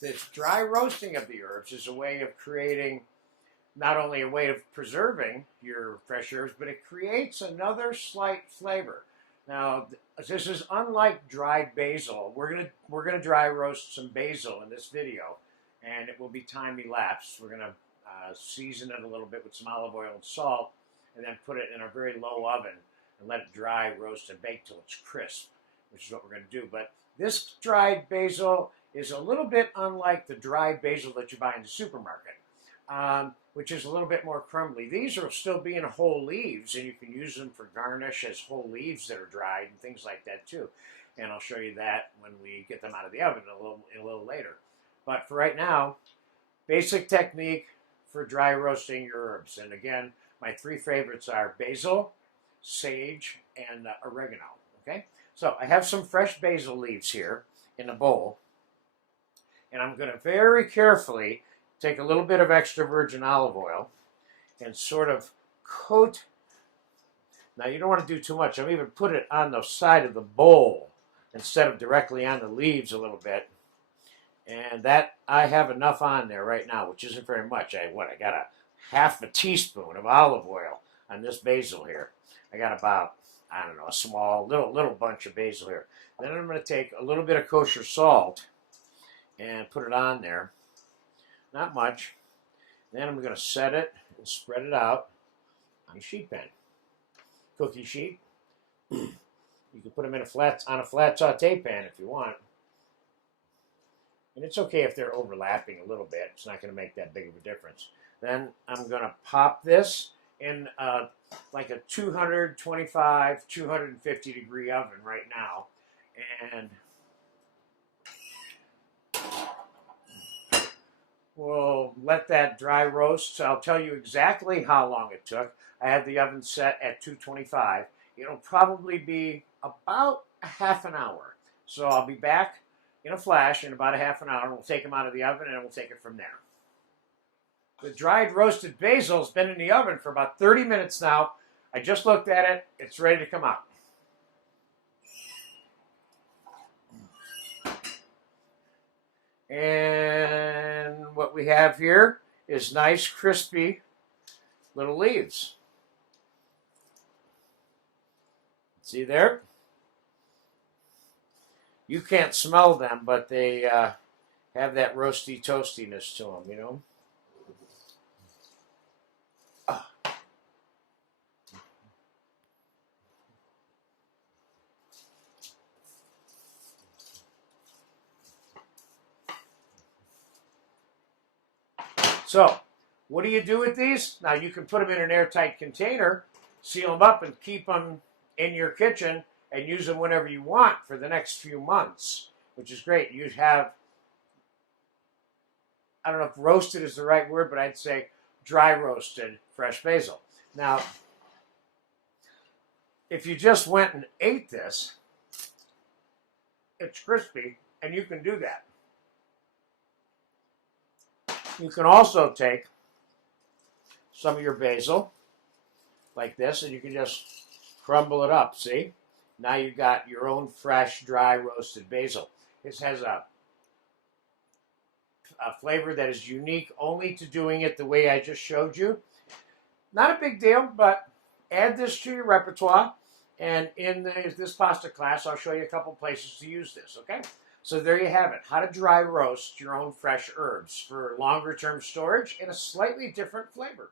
This dry roasting of the herbs is a way of creating not only a way of preserving your fresh herbs, but it creates another slight flavor. Now, this is unlike dried basil. We're gonna dry roast some basil in this video, and it will be time elapsed. We're gonna season it a little bit with some olive oil and salt, and then put it in a very low oven and let it dry, roast, and bake till it's crisp, which is what we're gonna do. But this dried basil is a little bit unlike the dried basil that you buy in the supermarket, which is a little bit more crumbly. These will still be in whole leaves, and you can use them for garnish as whole leaves that are dried and things like that too. And I'll show you that when we get them out of the oven a little later. But for right now, basic technique for dry roasting your herbs. And again, my three favorites are basil, sage, and oregano. Okay, so I have some fresh basil leaves here in a bowl. And I'm going to very carefully take a little bit of extra virgin olive oil and sort of coat. Now, you don't want to do too much. I'm even put it on the side of the bowl instead of directly on the leaves a little bit. And that, I have enough on there right now, which isn't very much. I got a half a teaspoon of olive oil on this basil here. I got about, I don't know, a small, little bunch of basil here. Then I'm going to take a little bit of kosher salt and put it on there. Not much. Then I'm going to set it and spread it out on a sheet pan. Cookie sheet. You can put them in on a flat saute pan if you want. And it's okay if they're overlapping a little bit. It's not going to make that big of a difference. Then I'm going to pop this in like a 225, 250 degree oven right now. And we'll let that dry roast. So I'll tell you exactly how long it took. I had the oven set at 225. It'll probably be about a half an hour. So I'll be back in a flash in about a half an hour. We'll take them out of the oven and we'll take it from there. The dried roasted basil has been in the oven for about 30 minutes now. I just looked at it. It's ready to come out. And what we have here is nice, crispy little leaves. See there? You can't smell them, but they have that roasty toastiness to them, you know? So, what do you do with these? Now, you can put them in an airtight container, seal them up, and keep them in your kitchen and use them whenever you want for the next few months, which is great. You have, I don't know if roasted is the right word, but I'd say dry roasted fresh basil. Now, if you just went and ate this, it's crispy, and you can do that. You can also take some of your basil, like this, and you can just crumble it up, see? Now you've got your own fresh, dry, roasted basil. This has a flavor that is unique only to doing it the way I just showed you. Not a big deal, but add this to your repertoire, and in this pasta class, I'll show you a couple places to use this, okay? So there you have it, how to dry roast your own fresh herbs for longer term storage in a slightly different flavor.